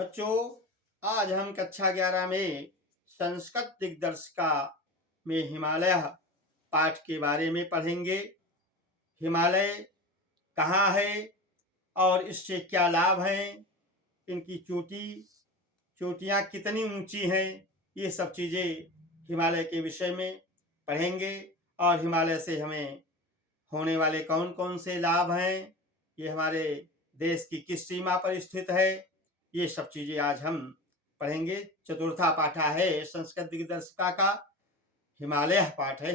बच्चों, आज हम कक्षा 11 में संस्कृत दिग्दर्शिका में हिमालय पाठ के बारे में पढ़ेंगे। हिमालय कहाँ है और इससे क्या लाभ हैं, इनकी चोटियाँ कितनी ऊंची हैं, ये सब चीज़ें हिमालय के विषय में पढ़ेंगे। और हिमालय से हमें होने वाले कौन कौन से लाभ हैं, ये हमारे देश की किस सीमा पर स्थित है, ये सब चीज़ें आज हम पढ़ेंगे। चतुर्था पाठा है संस्कृत दिग्दर्शिका का, हिमालय पाठ है।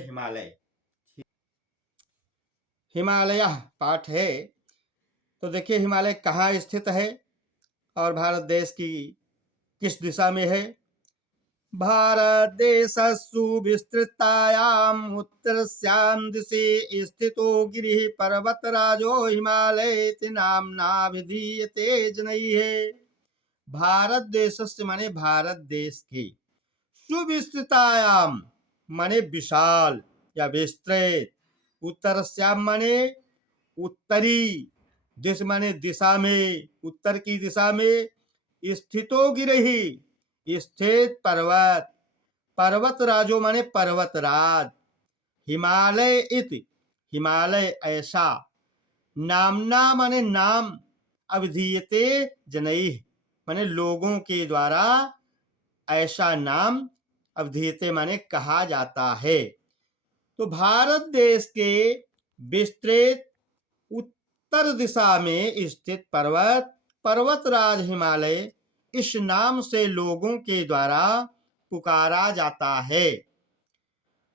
हिमालय पाठ है। तो देखिए हिमालय कहाँ स्थित है और भारत देश की किस दिशा में है। भारत देशस्सु विस्तृतायाम् उत्तरस्यां दिशि स्थितो गिरिः पर्वतराजो हिमालय इति नाम्नाभिधीयते जनैः। भारत देशस्य माने भारत देश के, सुविस्तृतायाम माने विशाल या विस्तृत, उत्तरस्याम माने उत्तरी, दिश माने दिशा में, उत्तर की दिशा में, स्थितो गिरिहि स्थित पर्वत, पर्वत राजो माने पर्वतराज, हिमालय इति हिमालय ऐसा, नामना माने नाम, अभिधीयते जनैः माने लोगों के द्वारा ऐसा नाम, अभिधीयते माने कहा जाता है। तो भारत देश के विस्तृत उत्तर दिशा में स्थित पर्वतराज हिमालय इस नाम से लोगों के द्वारा पुकारा जाता है।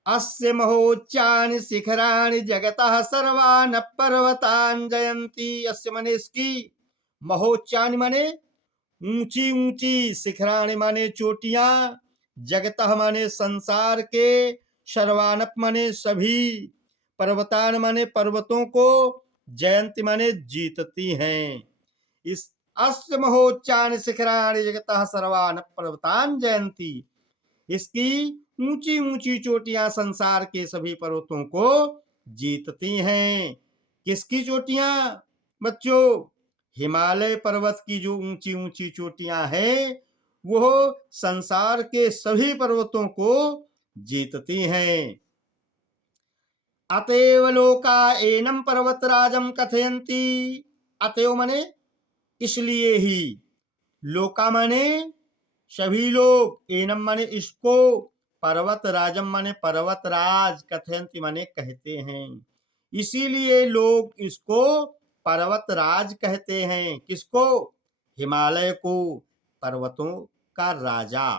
अस्य महोच्चानि शिखराणि जगतः सर्वान् पर्वतान् जयन्ति। अस्य माने इसकी, महोच्चानि माने ऊंची ऊंची, शिखराणि माने चोटियां, जगतः माने संसार के, सर्वानप माने सभी, पर्वतान माने पर्वतों को, जयंती माने जीतती हैं। इस अस्य महोच्चानि शिखराणि जगतः सर्वान पर्वतान जयंती, इसकी ऊंची ऊंची चोटियां संसार के सभी पर्वतों को जीतती हैं। किसकी चोटियां बच्चों? हिमालय पर्वत की जो ऊंची ऊंची चोटियां हैं वो संसार के सभी पर्वतों को जीतती हैं। अतएव लोका एनम पर्वतराजम कथयन्ति। अतएव माने इसलिए ही, लोका माने सभी लोग, एनम माने इसको, पर्वतराजम माने पर्वतराज, कथयन्ति माने कहते हैं, इसीलिए लोग इसको पर्वतराज कहते हैं। किसको? हिमालय को पर्वतों का राजा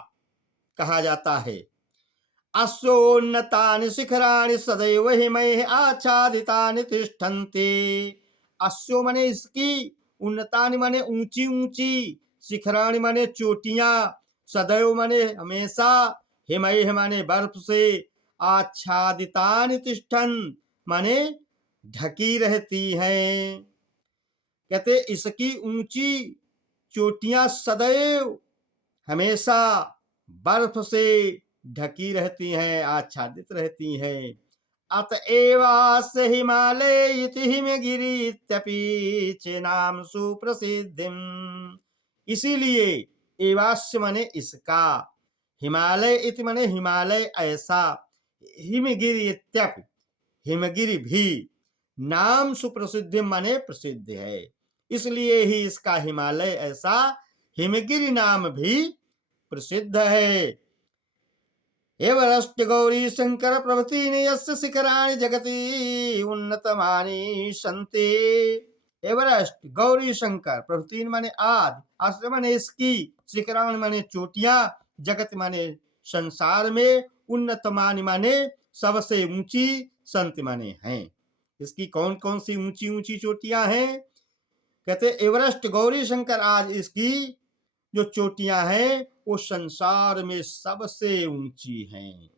कहा जाता है। अस्योन्नतानि शिखराणि सदैव हिमैः आच्छादितानि तिष्ठन्ति। अस्यो माने इसकी, उन्नतानि माने ऊंची ऊंची, शिखराणि माने चोटियां, सदैव माने हमेशा, हिमैः माने बर्फ से, आच्छादितानि तिष्ठन् माने ढकी रहती हैं। कहते इसकी ऊंची चोटियां सदैव हमेशा बर्फ से ढकी रहती हैं, आच्छादित रहती हैं। अतएवास्य हिमालय इति हिमगिरि इत्यपि च नाम सुप्रसिद्धिम। इसीलिए एवास्य माने इसका, हिमालय इति माने हिमालय ऐसा, हिमगिरि इत्यपि हिमगिरि भी, नाम सुप्रसिद्धि माने प्रसिद्ध है, इसलिए ही इसका हिमालय ऐसा हिमगिरि नाम भी प्रसिद्ध है। एवरेस्ट गौरी शंकर प्रभृतीनि यस्य शिखराणि जगति उन्नतमानि सन्ति। एवरेस्ट, गौरी शंकर, प्रभृतीनि माने आदि, आश्रय माने इसकी, शिखराणि माने चोटियां, जगत माने संसार में, उन्नतमानि माने सबसे ऊंची, संति माने हैं। इसकी कौन कौन सी ऊंची ऊंची चोटियां हैं? कहते एवरेस्ट, गौरी शंकर आज इसकी जो चोटियां हैं वो संसार में सबसे ऊंची हैं।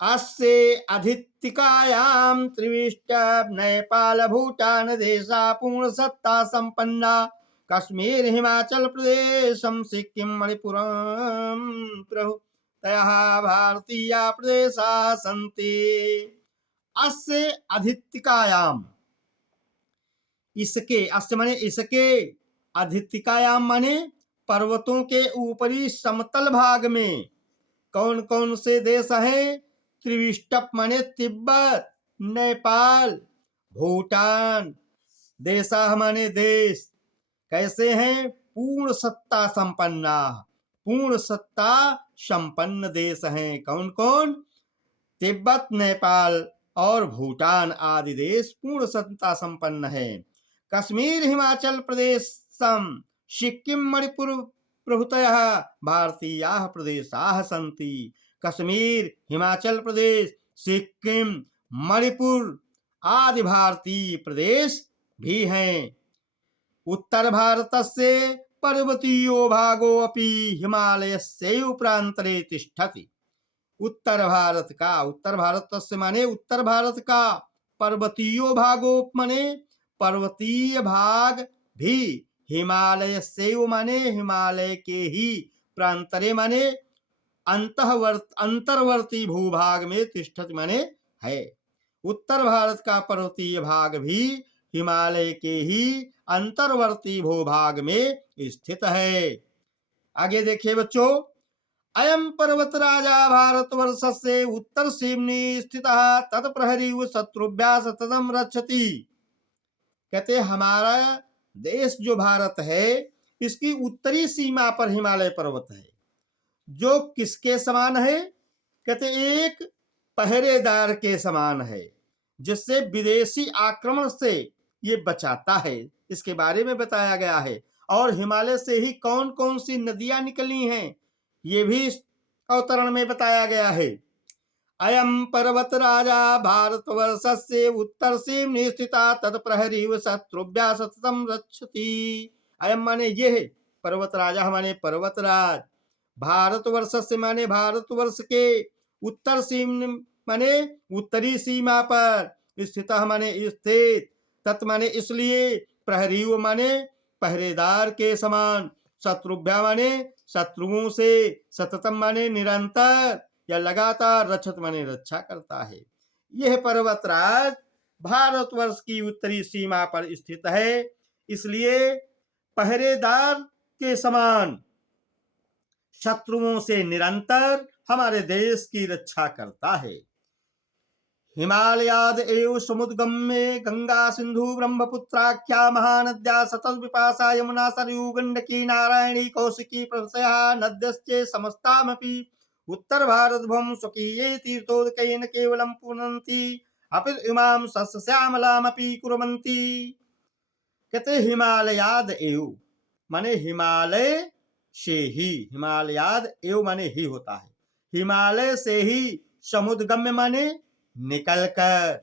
अस्य अधित्तिकायां त्रिविष्ट नेपाल भूटान देशा पूर्ण सत्ता संपन्ना कश्मीर हिमाचल प्रदेशम सिक्किम मणिपुरम प्रभृतयः भारतीय प्रदेशा सन्ति। अस्य अधित्तिकायाम, इसके, अस्य माने इसके, अधित्तिकायाम माने पर्वतों के ऊपरी समतल भाग में कौन कौन से देश हैं? त्रिविष्टप माने तिब्बत, नेपाल, भूटान। देशा माने देश। कैसे हैं? पूर्ण सत्ता संपन्ना, पूर्ण सत्ता संपन्न देश हैं। कौन कौन? तिब्बत, नेपाल और भूटान आदि देश पूर्ण सत्ता संपन्न है। कश्मीर, हिमाचल प्रदेश, सिक्किम, मणिपुर प्रभृतयः भारतीयाः प्रदेशाः सन्ति। कश्मीर, हिमाचल प्रदेश, सिक्किम, मणिपुर आदि भारतीय प्रदेश भी हैं। उत्तर भारतस्य पर्वतीयो भागो अपि हिमालयस्यैव प्रान्तरे तिष्ठति। उत्तर भारत से माने उत्तर भारत का, पर्वतीयो भागो माने पर्वतीय भाग भी, हिमालय से माने हिमालय के ही, प्रांतरे माने अंतर्वर्ती भूभाग में, तिष्ठति माने है। उत्तर भारत का पर्वतीय भाग भी हिमालय के ही अंतर्वर्ती भूभाग में स्थित है। आगे देखिए बच्चों, अयम पर्वत राजा भारतवर्षस्य उत्तर सीम्नि स्थितः तत्प्रहरीव शत्रुभ्यः सततं रक्षति। कहते हमारा देश जो भारत है, इसकी उत्तरी सीमा पर हिमालय पर्वत है, जो किसके समान है? कहते एक पहरेदार के समान है, जिससे विदेशी आक्रमण से ये बचाता है। इसके बारे में बताया गया है। और हिमालय से ही कौन कौन सी नदियां निकली हैं, ये भी इस अवतरण में बताया गया है। अयम पर्वत राजा भारतवर्षस्य उत्तर सीम्नि स्थिता तत्प्रहरीव शत्रुभ्यः सततं रक्षति। अयम माने ये है, पर्वत राजा माने पर्वतराज, भारतवर्ष से माने भारतवर्ष के, उत्तर सीम्नि माने उत्तरी सीमा पर, स्थित माने स्थित, तत् माने इसलिए, प्रहरीव माने पहरेदार के समान, शत्रुभ्या माने शत्रुओं से, सततम माने निरंतर या लगातार, रक्षत माने रक्षा करता है। यह पर्वतराज भारतवर्ष की उत्तरी सीमा पर स्थित है, इसलिए पहरेदार के समान शत्रुओं से निरंतर हमारे देश की रक्षा करता है। हिमालयाद एव समुद्गम्ये गंगा सिंधु ब्रह्मपुत्राख्या महानद्या सतत विपाशा यमुना सरयू गंडकी नारायणी कौशिकी प्रभृतयः नद्यश्च समस्तामपि उत्तर भारतभूम स्वकीये तीर्थोदकेन केवलं पुनन्ति अपि इमां सस्यश्यामलामपि कुर्वन्ति। कहते हिमालयाद एव माने हिमालय से ही, हिमालयाद एव माने ही होता है, हिमालय से ही, समुद्रगम्य माने निकलकर।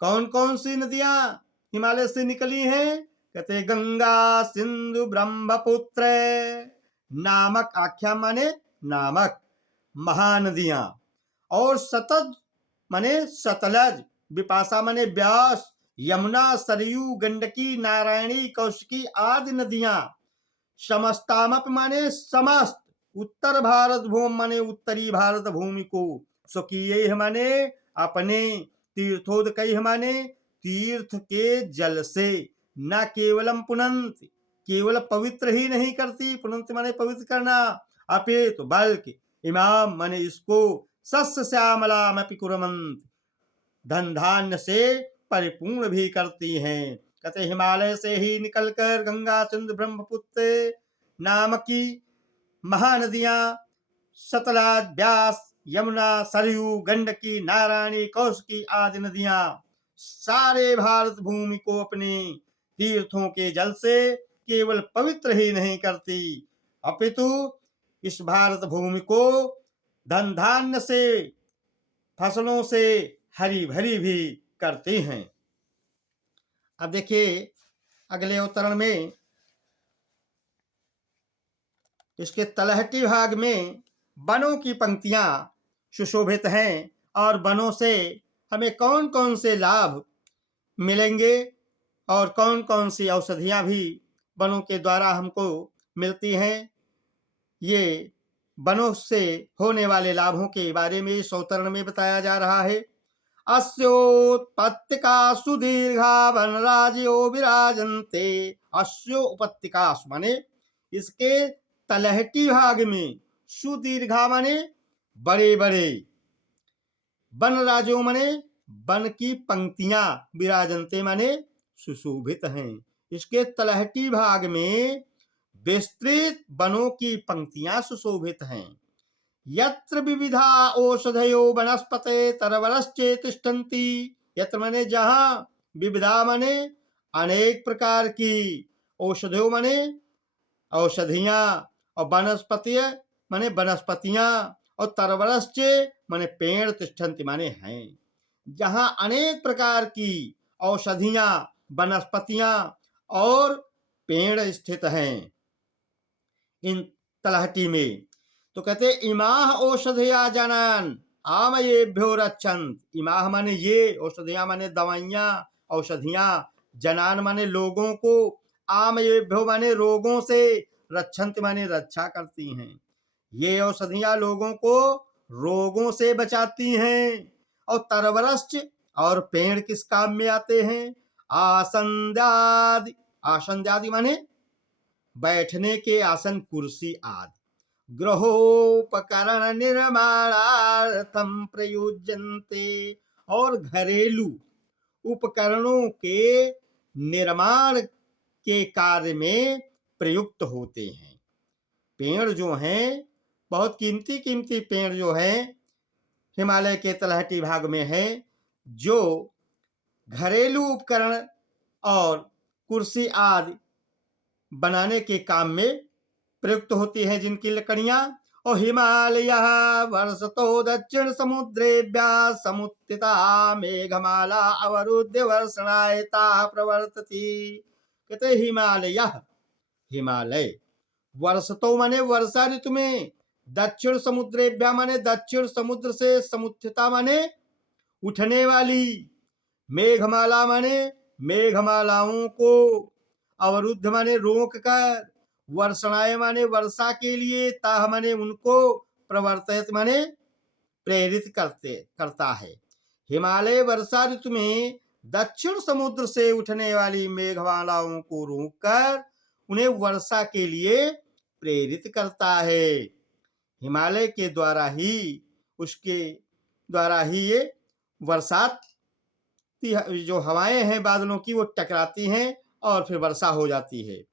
कौन कौन सी नदियां हिमालय से निकली हैं? कहते गंगा सिंधु ब्रह्मपुत्र नामक, आख्या माने नामक महानदियां, और सतत माने सतलज, विपाशा माने व्यास, यमुना सरयू गंडकी नारायणी कौशिकी आदि नदियां, समस्तामप माने समस्त, उत्तर भारत भूमि माने उत्तरी भारत भूमि को, स्वकीय माने अपने, तीर्थोदकई माने तीर्थ के जल से, न केवलम पुनंत, केवल पवित्र ही नहीं करती, पुनंत माने पवित्र करना, अपितु बल्कि इमाम माने इसको, सस्य श्यामलामपि कुर्वन्ति, धन धान्य से परिपूर्ण भी करती हैं। कहते हिमालय से ही निकलकर गंगा सिंधु ब्रह्मपुत्र नामकी महानदियां, सतलज, व्यास, यमुना सरयू गंडकी नारायणी कौशिकी आदि नदियां सारे भारत भूमि को अपने तीर्थों के जल से केवल पवित्र ही नहीं करती, अपितु इस भारत भूमि को धन धान्य से, फसलों से हरी भरी भी करती हैं। अब देखिए अगले अवतरण में, इसके तलहटी भाग में वनों की पंक्तियां सुशोभित हैं, और वनों से हमें कौन कौन से लाभ मिलेंगे और कौन कौन सी औषधियां भी वनों के द्वारा हमको मिलती हैं, ये वनों से होने वाले लाभों के बारे में इस अवतरण में बताया जा रहा है। अस्योत्पत्तिका सुदीर्घा वनराज्यो विराजन्ते। अस्योपत्तिका माने इसके तलहटी भाग में सुदीर्घा माने बड़े बड़े, वन राजो माने वन की पंक्तियां, विराजनते माने सुशोभित हैं। इसके तलहटी भाग में विस्तृत वनों की पंक्तियां सुशोभित हैं। यत्र विविधा औषधयो वनस्पते तरवरश्चे तिष्ठन्ति। यत्र माने जहां, विविधा माने अनेक प्रकार की, औषधयो माने औषधियां, और वनस्पति माने वनस्पतियां, और तरवरश्चे माने पेड़, तिष्ठन्ति माने हैं। जहां अनेक प्रकार की औषधियां, वनस्पतियां और पेड़ स्थित हैं इन तलहटी में। तो कहते इमाह औषधया जनान आमयेभ्यो रक्षंत। इमाह माने ये, औषधियां माने दवाइयां, औषधियां, जनान माने लोगों को, आमयेभ्यो माने रोगों से, रक्षंत माने रक्षा करती हैं। ये औषधियां लोगों को रोगों से बचाती हैं। और तरवरश्च, और पेड़ किस काम में आते हैं? आसंद्यादि, आसंद्यादि माने बैठने के आसन, कुर्सी आदि। गृहोपकरण निर्माणार्थम प्रयुज्यन्ते, और घरेलू उपकरणों के निर्माण के कार्य में प्रयुक्त होते हैं। पेड़ जो हैं, बहुत कीमती कीमती पेड़ जो हैं हिमालय के तलहटी भाग में है, जो घरेलू उपकरण और कुर्सी आदि बनाने के काम में प्रयुक्त होती है, जिनकी लकड़ियां। और हिमालय वर्षतो दक्षिण समुद्रेभ्यः समुत्थिता मेघमाला अवरुद्ध वर्षणायता प्रवर्तति। कहते हिमालय, हिमालय वर्षतो माने वर्षा ऋतु में, दक्षिण समुद्रेभ्यः माने दक्षिण समुद्र से, समुत्थिता माने उठने वाली, मेघमाला माने मेघमालाओं को, अवरुद्ध माने रोक कर, वर्षणाय माने वर्षा के लिए, ताह माने उनको, प्रवर्तित माने प्रेरित करता है। हिमालय वर्षा ऋतु में दक्षिण समुद्र से उठने वाली मेघमालाओं को रोककर उन्हें वर्षा के लिए प्रेरित करता है। हिमालय के द्वारा ही, उसके द्वारा ही ये बरसात जो हवाएं हैं बादलों की, वो टकराती हैं और फिर वर्षा हो जाती है।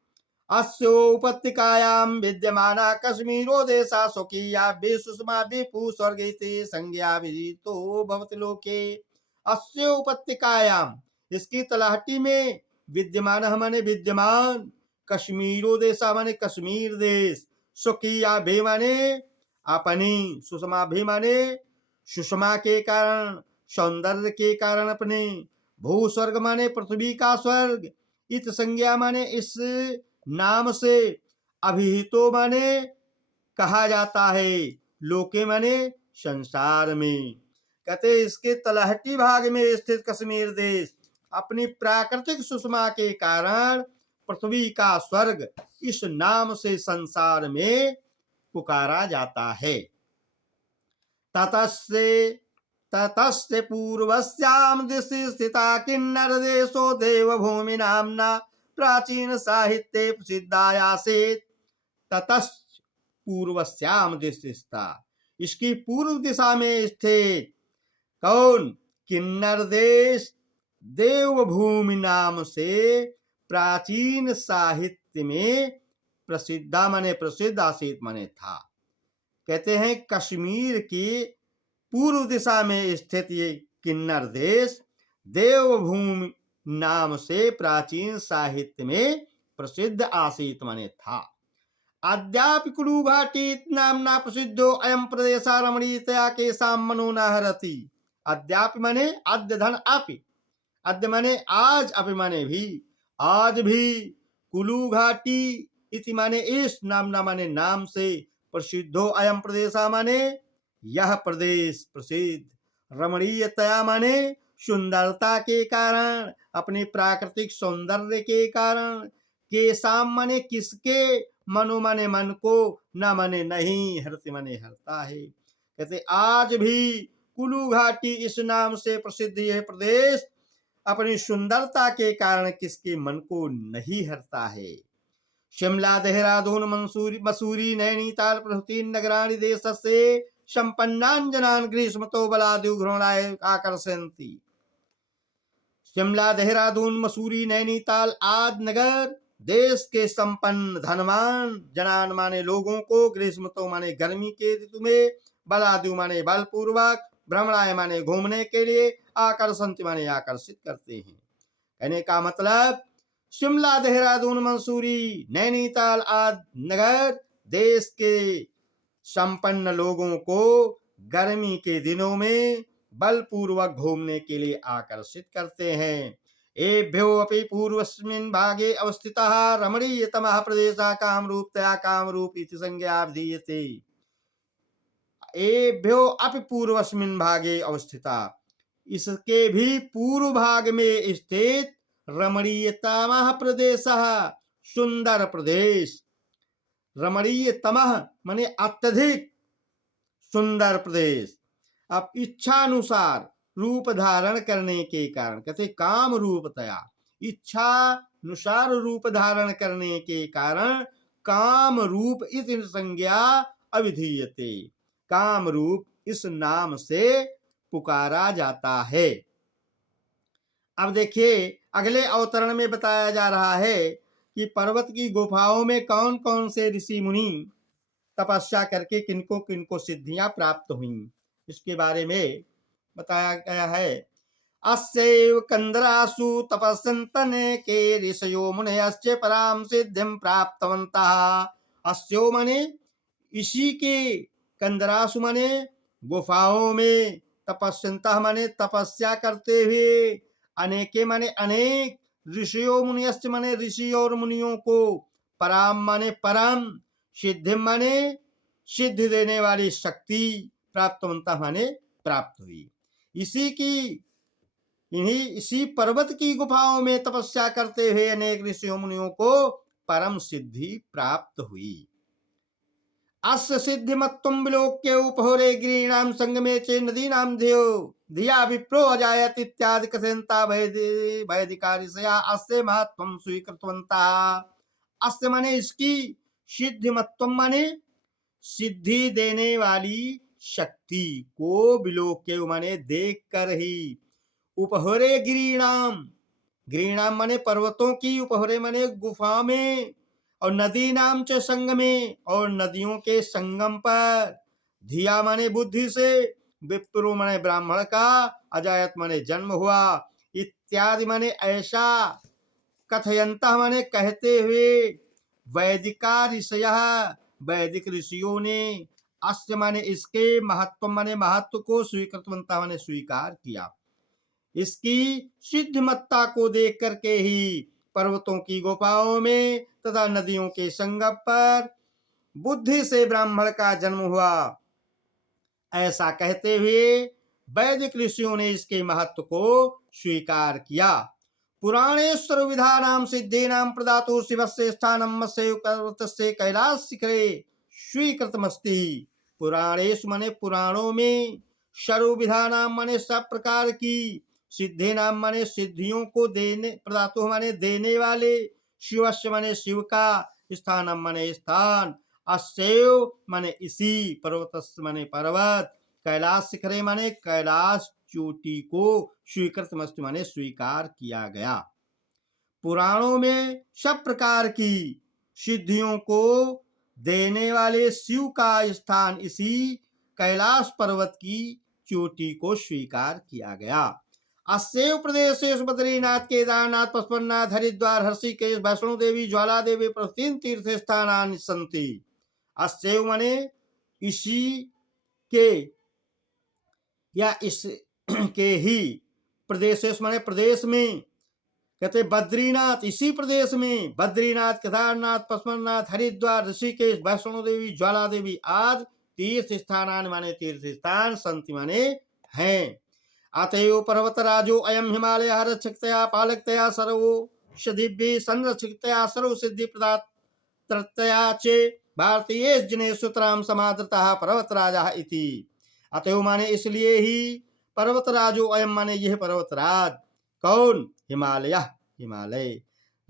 अस्योपत्यकायां विद्यमाना कश्मीरो देशा स्वकीया सुषमा विपु स्वर्गेति संज्ञा विदितो भवति लोके। अस्योपत्यकायां, इसकी तलहटी में, विद्यमान माने विद्यमान, कश्मीरो देशा माने कश्मीर देश, स्वकीया भी माने अपनी, सुषमा भी माने सुषमा के कारण, सौंदर्य के कारण अपने, भूस्वर्ग माने पृथ्वी का स्वर्ग, इत संज्ञा माने इस नाम से, अभिहितो माने कहा जाता है, लोके माने संसार में। कहते इसके तलहटी भाग में स्थित कश्मीर देश अपनी प्राकृतिक सुषमा के कारण पृथ्वी का स्वर्ग इस नाम से संसार में पुकारा जाता है। ततस्ते पूर्वस्याम दिशि स्थिता किन्नर देशो देवभूमि नामना प्राचीन साहित्ये प्रसिद्धायासेत। ततस् पूर्वस्याम दिशि स्थिता, इसकी पूर्व दिशा में स्थित कौन? किन्नर देश, देवभूमि नाम से प्राचीन साहित्य में प्रसिद्धा माने प्रसिद्ध, आसित माने था। कहते हैं कश्मीर की पूर्व दिशा में स्थित ये किन्नर देश देवभूमि नाम से प्राचीन साहित्य में प्रसिद्ध आसीत माने था। अद्यापि कुलू घाटी नामना प्रसिद्धो अयम प्रदेश रमणीयतया केषां मनो न हरति। अद्यापि माने अद्य धन अपि, अद्य माने आज, अपि माने भी, आज भी, कुलू घाटी इति माने इस, नामना माने नाम से, प्रसिद्धो अयम प्रदेश माने यह प्रदेश प्रसिद्ध, रमणीयतया माने सुंदरता के कारण, अपने प्राकृतिक सौंदर्य के कारण, केषां माने किसके, मनो माने मन को, न माने नहीं, हरति माने हरता है। कहते आज भी कुलू घाटी इस नाम से प्रसिद्ध यह प्रदेश अपनी सुंदरता के कारण किसके मन को नहीं हरता है। शिमला देहरादून मसूरी नैनीताल प्रभृति नगराणि देशस्य सम्पन्नान् जनान् ग्रीष्मतो बलादु घ्रोणाय आकर्षयन्ति। शिमला देहरादून मसूरी नैनीताल आदि नगर देश के संपन्न धनवान जनान माने लोगों को ग्रीष्मतो माने गर्मी के ऋतु में, बलादु माने बलपूर्वक, भ्रमणाय माने घूमने के लिए, आकर्षंति माने आकर्षित करते हैं। कहने का मतलब शिमला देहरादून मसूरी नैनीताल आदि नगर देश के संपन्न लोगों को गर्मी के दिनों में बलपूर्वक घूमने के लिए आकर्षित करते हैं। एभ्यो अपि पूर्वस्मिन् भागे अवस्थितः रमणीयतमः प्रदेशः कामरूपतया कामरूप इति संज्ञा विधीयते। एभ्यो अपि पूर्वस्मिन् भागे अवस्थितः, इसके भी पूर्व भाग में स्थित रमणीयतमः प्रदेशः, सुंदर प्रदेश। रमणीयतमः माने अत्यधिक सुंदर प्रदेश। अब इच्छानुसार रूप धारण करने के कारण, कहते काम रूपतया, इच्छानुसार रूप धारण करने के कारण काम रूप इस संज्ञा अविधीयते, काम रूप इस नाम से पुकारा जाता है। अब देखिए अगले अवतरण में बताया जा रहा है कि पर्वत की गुफाओं में कौन कौन से ऋषि मुनि तपस्या करके किनको किनको सिद्धियां प्राप्त हुई, इसके बारे में बताया गया है। अस्यैव कंदरासु तपस्यन्तन के ऋषयो मुनयश्च पराम सिद्धिं प्राप्तवन्तः। अस्यो माने इसी के, कंदरासु माने गुफाओं में, तपस्यन्तः माने तपस्या करते हुए, अनेके माने अनेक, ऋषियों मुनियश्च माने ऋषि और मुनियों को, पराम माने परम, सिद्धि माने सिद्धि देने वाली शक्ति, प्राप्तवन्तः माने प्राप्त हुई। इसी पर्वत की गुफाओं में तपस्या करते हुए अनेक ऋषियों मुनियों को परम सिद्धि प्राप्त हुई। अस्य सिद्धिमत्वं विलोक्य उपहोरे गिरीणां संगमे च नदीनां धिया विप्रो अजायत इत्यादि कथयन्ता वैदिका ऋषया अस्य महत्वं स्वीकृतवन्तः। अस्य माने इसकी, सिद्धिमत्वं माने सिद्धि देने वाली शक्ति को, विलोक्य माने देख कर ही, उपहरे गिरीणाम, गिरीणाम माने पर्वतों की, उपहरे माने गुफा में, और नदी नाम च संगमे, और नदियों के संगम पर, धिया माने बुद्धि से, विप्रो माने ब्राह्मण का, अजायत माने जन्म हुआ, इत्यादि माने ऐसा, कथयंता माने कहते हुए, वैदिका ऋषयः वैदिक ऋषियों ने, अस्य माने इसके, महत्व माने महत्व को, स्वीकृतवन्तः माने स्वीकार किया। इसकी सिद्धिमत्ता को देख करके ही पर्वतों की गुफाओं में तथा नदियों के संगम पर बुद्धि से ब्राह्मण का जन्म हुआ, ऐसा कहते हुए वैदिक ऋषियों ने इसके महत्व को स्वीकार किया। पुराणेश्वर विधानां सिद्धीनां प्रदातु शिवस्य स्थानं मत्स्य पर्वतस्य कैलाश शिखरे स्वीकृतमस्ति। पुराणेश माने पुराणों में, सर्व विधानां माने सब प्रकार की, सिद्धि नाम माने सिद्धियों को देने, प्रदातु माने देने वाले, शिवस्य माने शिव का, स्थानम माने स्थान, अस्यैव माने इसी, पर्वतस्य माने पर्वत, कैलाश शिखरे माने कैलाश चोटी को, स्वीकृतमस्तु माने स्वीकार किया गया। पुराणों में सब प्रकार की सिद्धियों को देने वाले शिव का स्थान इसी कैलाश पर्वत की चोटी को स्वीकार किया गया। अस्यैव प्रदेशेषु बद्रीनाथ केदारनाथ पशुपतिनाथ हरिद्वार ऋषिकेश वैष्णो देवी ज्वाला देवी प्रभृति तीर्थ स्थानानि सन्ति। अस्यैव माने इसी के या इस के ही, प्रदेशेषु माने प्रदेश में, कहते बद्रीनाथ, इसी प्रदेश में बद्रीनाथ केदारनाथ पशुपतिनाथ हरिद्वार ऋषिकेश वैष्णो देवी ज्वाला देवी आदि तीर्थ स्थानानि माने तीर्थ स्थान सन्ति माने हैं। अतएव पर्वतराजो अयम हिमालयः रक्षकतया पालकतया सर्वौषधिभिः संरक्षकतया सर्वसिद्धि प्रदातृतया च भारतीयेषु जनेषु सुतरां समादृतः पर्वतराजः इति। अतएव माने इसलिए ही पर्वतराजो अयम माने यह पर्वतराज, कौन, हिमालय, हिमालय,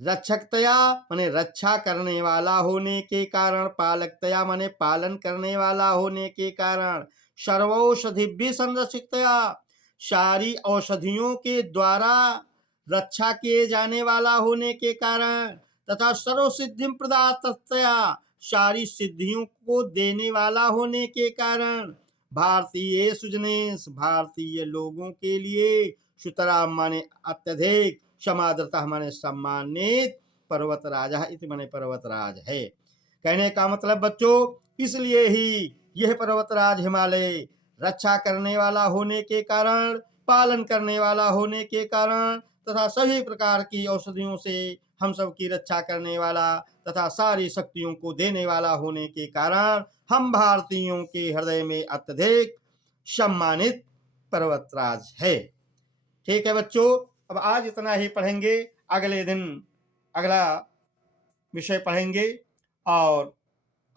रक्षकतया माने रक्षा करने वाला होने के कारण, पालकतया माने पालन करने वाला होने के कारण, सर्वौषधिभ्य संरक्षितया सारी औषधियों के द्वारा रक्षा किए जाने वाला होने के कारण, तथा सर्व सिद्धि प्रदातया सारी सिद्धियों को देने वाला होने के कारण, भारतीय सुजनेश भारतीय लोगों के लिए, सुतराम माने अत्यधिक, समादरता माने सम्मानित, पर्वतराज इति माने पर्वतराज है। कहने का मतलब बच्चों, इसलिए ही यह पर्वतराज हिमालय रक्षा करने वाला होने के कारण, पालन करने वाला होने के कारण, तथा सभी प्रकार की औषधियों से हम सब की रक्षा करने वाला तथा सारी शक्तियों को देने वाला होने के कारण, हम भारतीयों के हृदय में अत्यधिक सम्मानित पर्वतराज है। ठीक है बच्चों, अब आज इतना ही पढ़ेंगे, अगले दिन अगला विषय पढ़ेंगे। और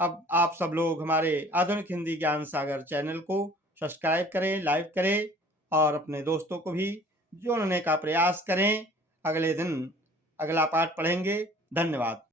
अब आप सब लोग हमारे आधुनिक हिंदी ज्ञान सागर चैनल को सब्सक्राइब करें, लाइक करें और अपने दोस्तों को भी जोड़ने का प्रयास करें। अगले दिन अगला पाठ पढ़ेंगे। धन्यवाद।